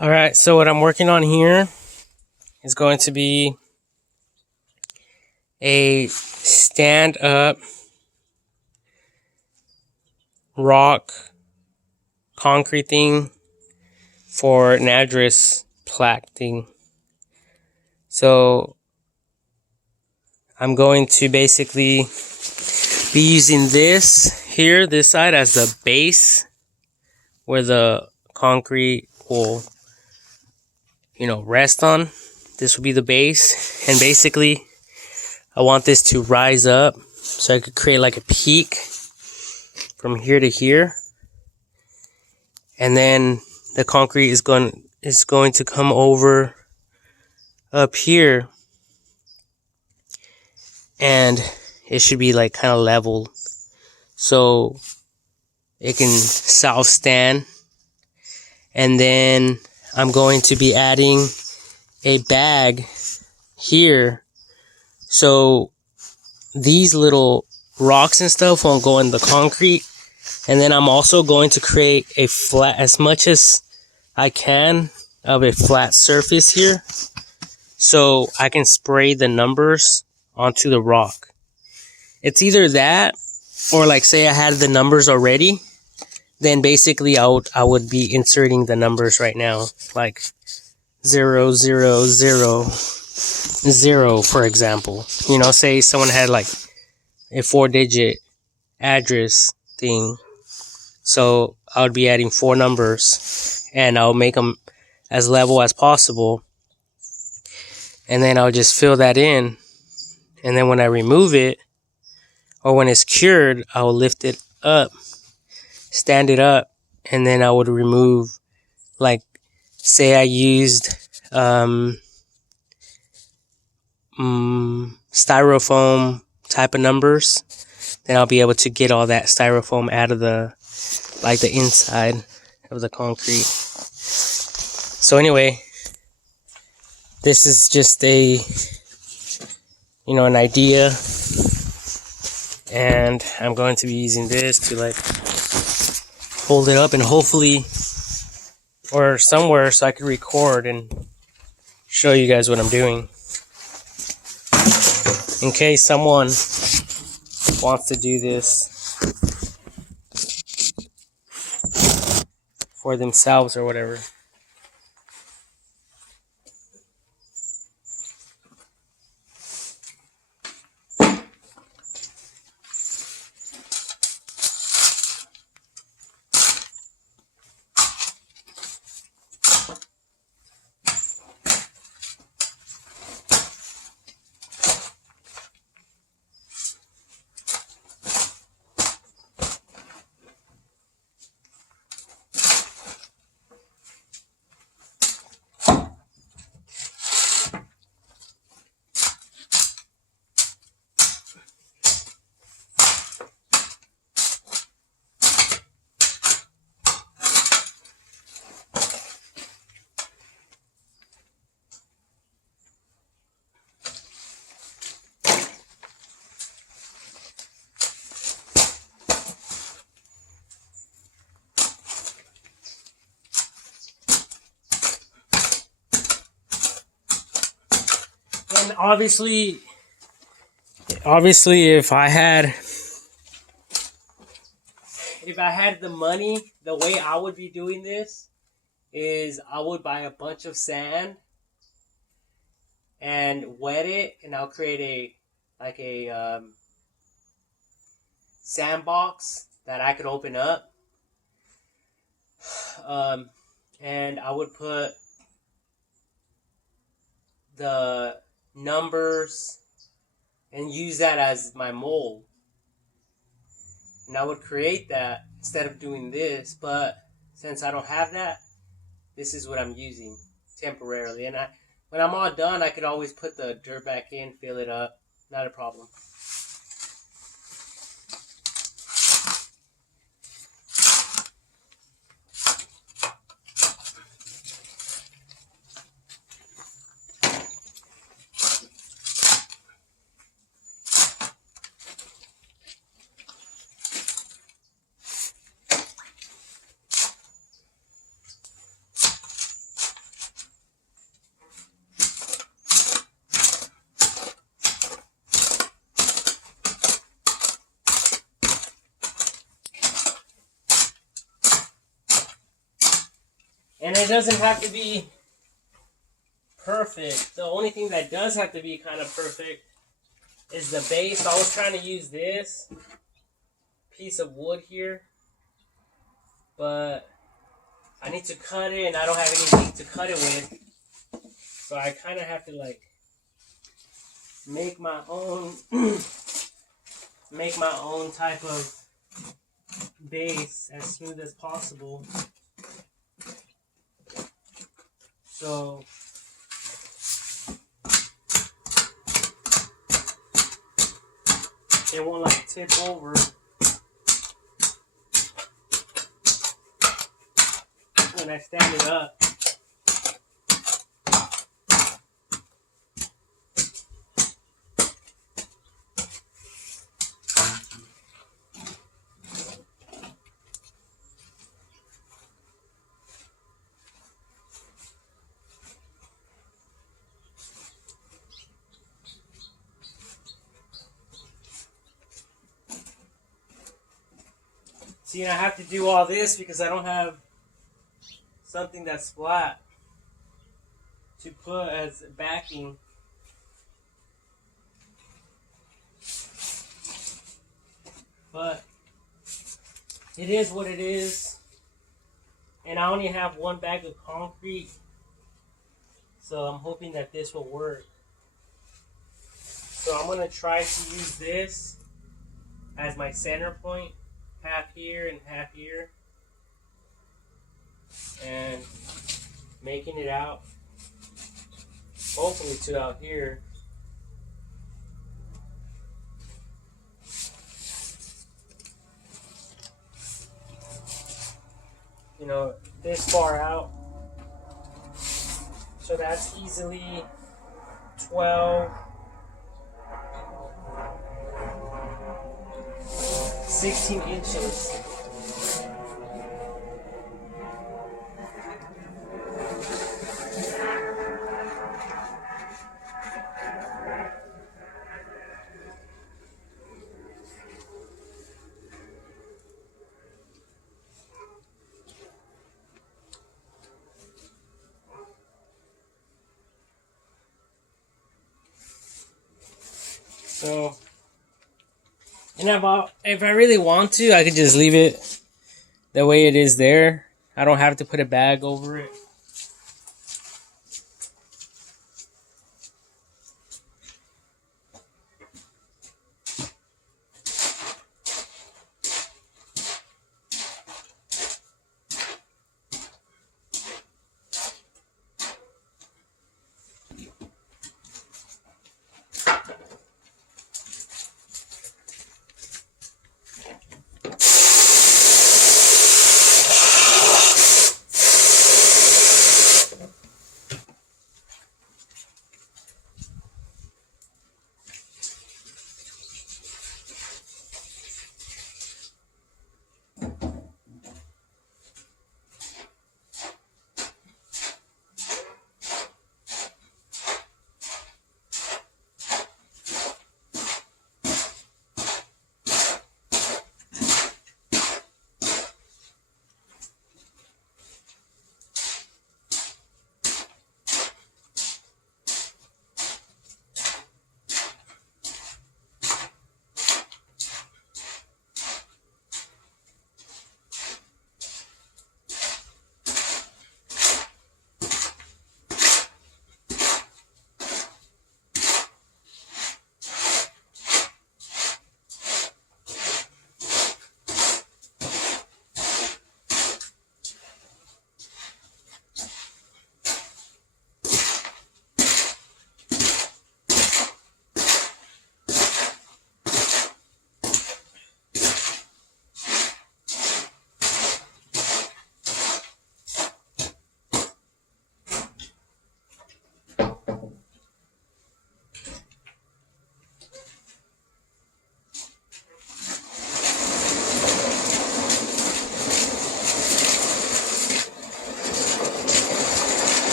Alright, so what I'm working on here is going to be a stand-up rock concrete thing for an address plaque thing. So I'm going to basically be using this here, this side, as the base where the concrete will, rest on. This will be the base, and basically I want this to rise up so I could create like a peak from here to here, and then the concrete is going to come over up here, and it should be like kind of leveled so it can self stand. And then I'm going to be adding a bag here so these little rocks and stuff won't go in the concrete. And then I'm also going to create a flat, as much as I can, of a flat surface here so I can spray the numbers onto the rock. It's either that, or like say I had the numbers already, then basically I would be inserting the numbers right now, like 0, 0, 0, 0, for example. Say someone had like a 4-digit address thing. So I would be adding 4 numbers, and I'll make them as level as possible. And then I'll just fill that in. And then when I remove it, or when it's cured, I'll lift it up, stand it up, and then I would remove, like, say I used styrofoam type of numbers, then I'll be able to get all that styrofoam out of the inside of the concrete. So anyway, this is just an idea, and I'm going to be using this to like hold it up, and hopefully, or somewhere so I can record and show you guys what I'm doing in case someone wants to do this for themselves or whatever. And obviously, if I had the money, the way I would be doing this is I would buy a bunch of sand and wet it, and I'll create a sandbox that I could open up. And I would put the numbers and use that as my mold. And I would create that instead of doing this, but since I don't have that, this is what I'm using temporarily. And when I'm all done, I could always put the dirt back in, fill it up, not a problem. And it doesn't have to be perfect. The only thing that does have to be kind of perfect is the base. I was trying to use this piece of wood here, but I need to cut it and I don't have anything to cut it with. So I kind of have to like make my own type of base as smooth as possible. So it won't like tip over when I stand it up. See, and I have to do all this because I don't have something that's flat to put as backing. But it is what it is. And I only have one bag of concrete, so I'm hoping that this will work. So I'm going to try to use this as my center point, half here and half here, and making it out, hopefully to out here. You know, this far out. So that's easily 12, 16 inches. So, and if I really want to, I could just leave it the way it is there. I don't have to put a bag over it.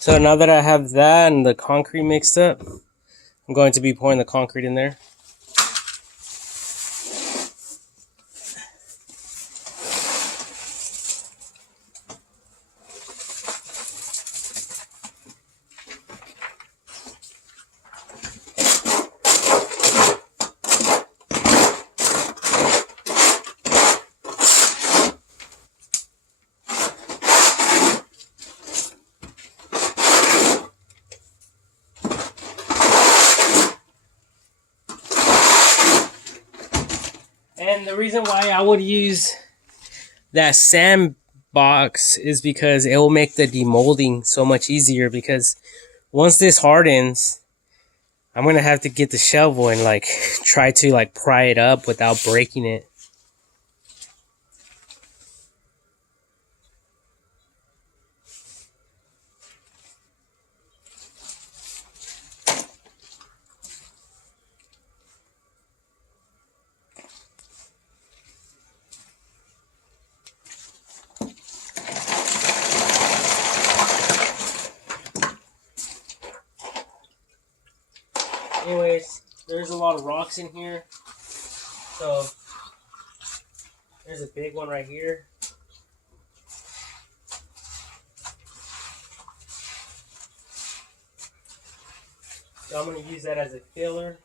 So now that I have that and the concrete mixed up, I'm going to be pouring the concrete in there. And the reason why I would use that sandbox is because it will make the demolding so much easier, because once this hardens, I'm going to have to get the shovel and like try to like pry it up without breaking it. Anyways, there's a lot of rocks in here. So there's a big one right here. So I'm going to use that as a filler.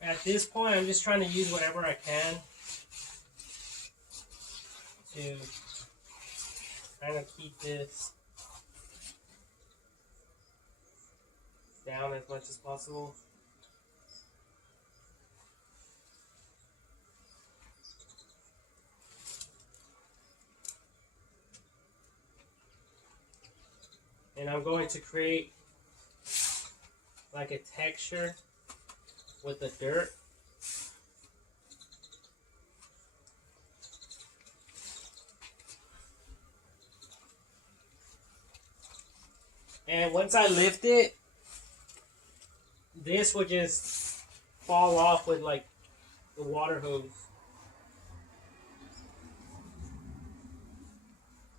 At this point, I'm just trying to use whatever I can to kind of keep this down as much as possible. And I'm going to create like a texture with the dirt. And once I lift it, this will just fall off with like the water hose.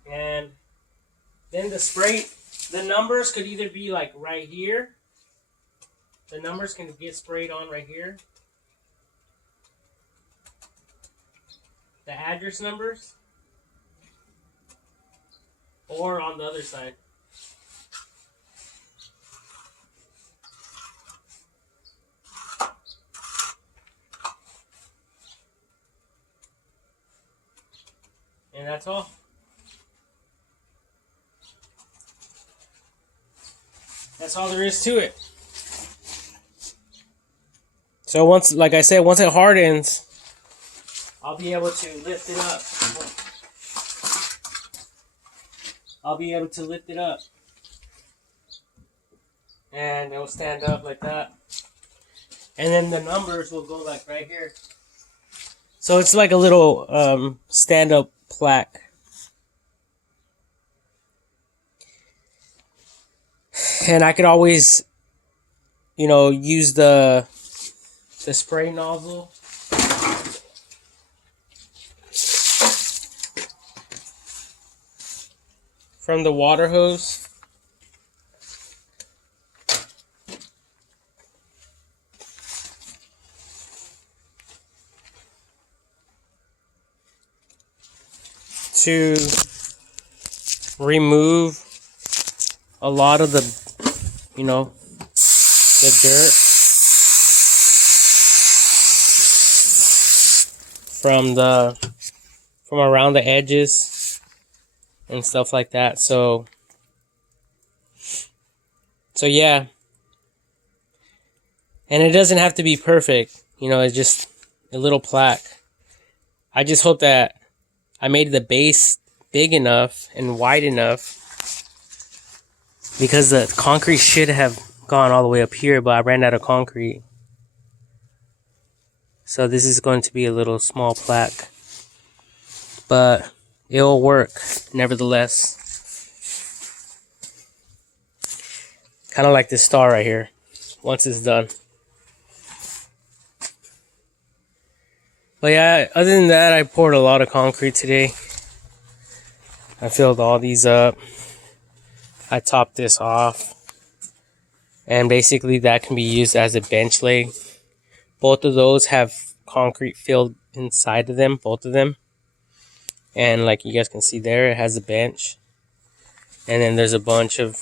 And then the spray, the numbers could either be like right here. The numbers can get sprayed on right here. The address numbers. Or on the other side. And that's all. That's all there is to it. So once, like I said, once it hardens, I'll be able to lift it up. I'll be able to lift it up. and it will stand up like that. And then the numbers will go like right here. So it's like a little stand-up plaque. And I could always, use the spray nozzle from the water hose. To remove a lot of the dirt from around the edges and stuff like that. So yeah. And it doesn't have to be perfect, it's just a little plaque. I just hope that I made the base big enough and wide enough, because the concrete should have gone all the way up here, but I ran out of concrete. So this is going to be a little small plaque, but it'll work nevertheless. Kind of like this star right here, once it's done. But yeah, other than that, I poured a lot of concrete today. I filled all these up. I topped this off. And basically that can be used as a bench leg. Both of those have concrete filled inside of them, both of them. And like you guys can see there, it has a bench. And then there's a bunch of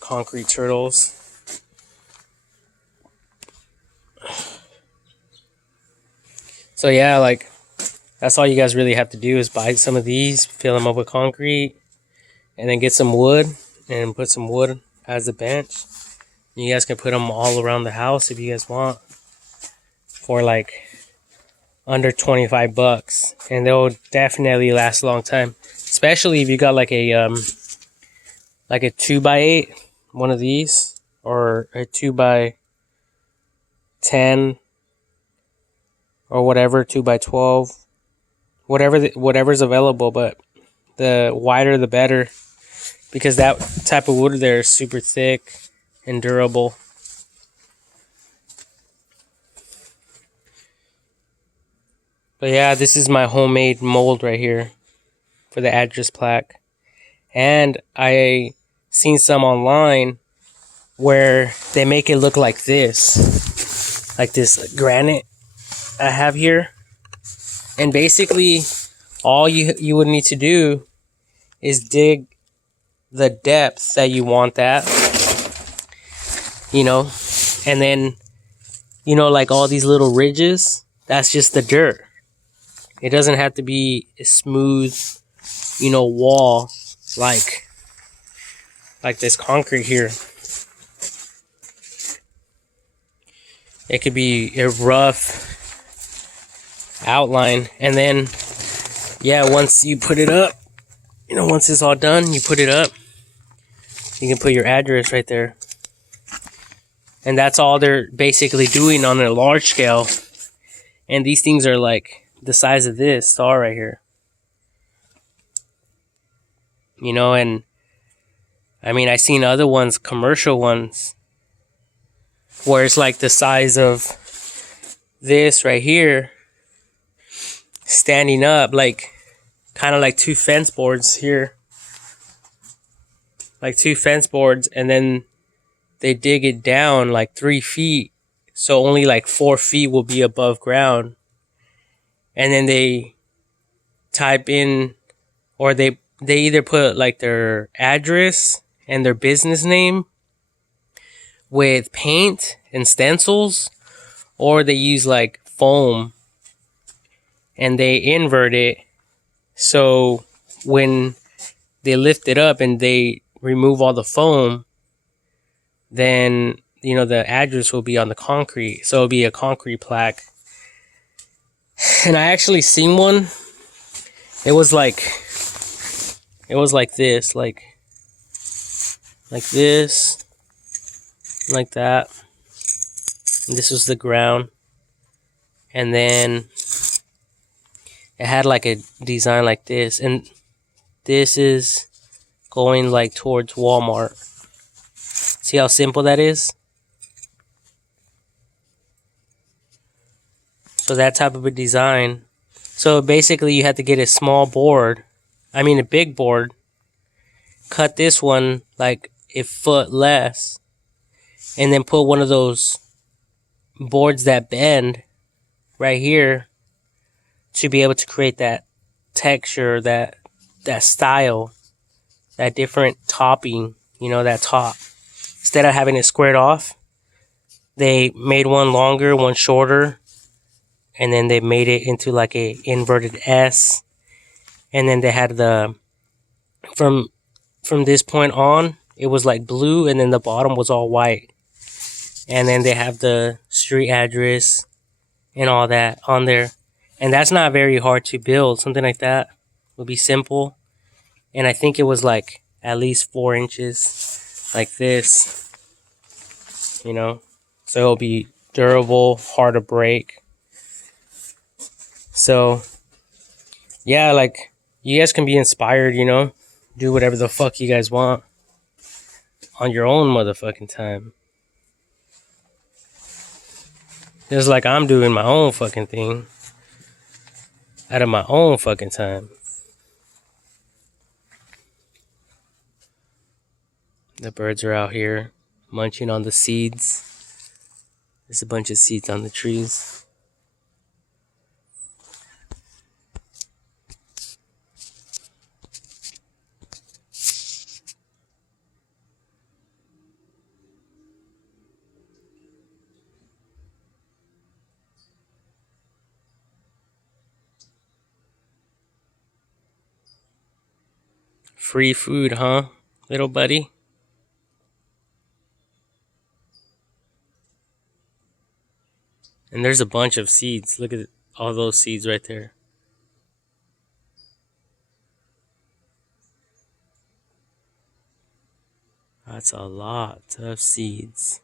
concrete turtles. So yeah, like, that's all you guys really have to do is buy some of these, fill them up with concrete, and then get some wood and put some wood as a bench. You guys can put them all around the house if you guys want, for like under 25 bucks, and they'll definitely last a long time. Especially if you got like a 2x8, one of these, or a 2x10, or whatever, 2x12, whatever's available, but the wider the better, because that type of wood there is super thick and durable. But yeah, this is my homemade mold right here for the address plaque. And I seen some online where they make it look like this granite I have here. And basically all you would need to do is dig the depth that you want that, and then like all these little ridges, that's just the dirt. It doesn't have to be a smooth wall like this concrete here. It could be a rough outline, and then yeah, once you put it up, once it's all done, you put it up, you can put your address right there. And that's all they're basically doing on a large scale. And these things are like the size of this star right here. And I mean, I seen other ones, commercial ones, where it's like the size of this right here, standing up, like kind of like two fence boards here. Like two fence boards, and then they dig it down like 3 feet, so only like 4 feet will be above ground. And then they type in, or they either put like their address and their business name with paint and stencils, or they use like foam and they invert it, so when they lift it up and they remove all the foam, then the address will be on the concrete, so it'll be a concrete plaque. And I actually seen one. It was like this, like this, like that. And this was the ground. And then it had like a design like this. And this is going like towards Walmart. See how simple that is? So that type of a design. So basically you had to get a small board. I mean a big board. Cut this one like a foot less. And then put one of those boards that bend right here to be able to create that texture, that style, that different topping, you know, that top. Instead of having it squared off, they made one longer, one shorter, and then they made it into like a inverted S. And then they had the from this point on, it was like blue, and then the bottom was all white. And then they have the street address and all that on there. And that's not very hard to build. Something like that would be simple. And I think it was like at least 4 inches like this, you know, so it'll be durable, hard to break. So yeah, like you guys can be inspired, you know, do whatever the fuck you guys want on your own motherfucking time. Just like I'm doing my own fucking thing out of my own fucking time. The birds are out here munching on the seeds. There's a bunch of seeds on the trees. Free food, huh, little buddy? And there's a bunch of seeds. Look at all those seeds right there. That's a lot of seeds.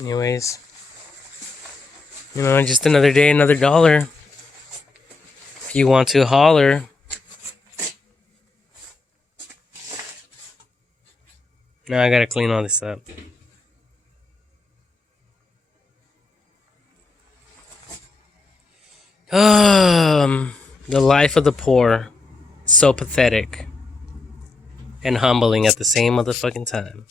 Anyways, you know, just another day, another dollar. If you want to holler. Now I gotta clean all this up. The life of the poor. So pathetic. And humbling at the same motherfucking time.